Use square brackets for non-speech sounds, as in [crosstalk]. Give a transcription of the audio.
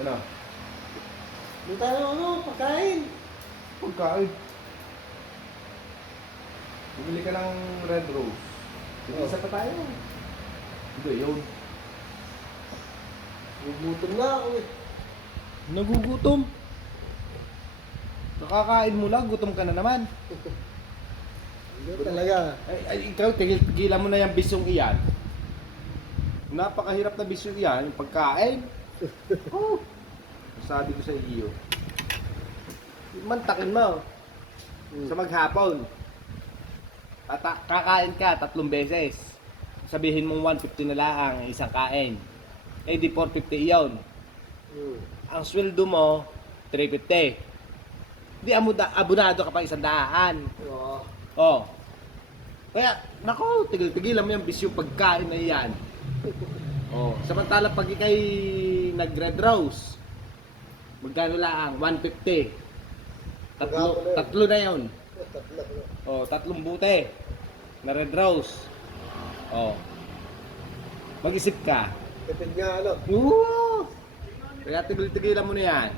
Ano? Doon tayo ano, pagkain. Pagkain. Bumili ka ng red rose. Sige, Oh. isa pa tayo. Hindi, yun. Gugutom na ako eh. Nagugutom. Nakakain mo lang, gutom ka na naman. Hindi talaga. Ay, ay ikaw, tigil, tigilan mo na yung bisyong iyan. Napakahirap na bisyong iyan, yung pagkain. oh. [laughs] Sabi ko sa iyo. Mantakin mo. Sa maghapon. Tata- kakain ka tatlong beses. Sabihin mong 150 na lang ang isang kain. Eh di 450 iyon. Hmm. Ang sweldo mo, 350. Di amuda, abunado ka pa isang daan. Oo. Oh. Kaya, nako, tigil-tigilan mo yung bisyong pagkain na yan. [laughs] Oh, samantala pag ikay nag-red rose, magkano lang? 150. Tatlo, Magkano na yun? tatlo na yun. Tatlo. Oh, tatlong bute na red rose. Oh. Mag-isip ka. Tipid nga ano. Oo! Kaya tigil-tigilan mo na yan.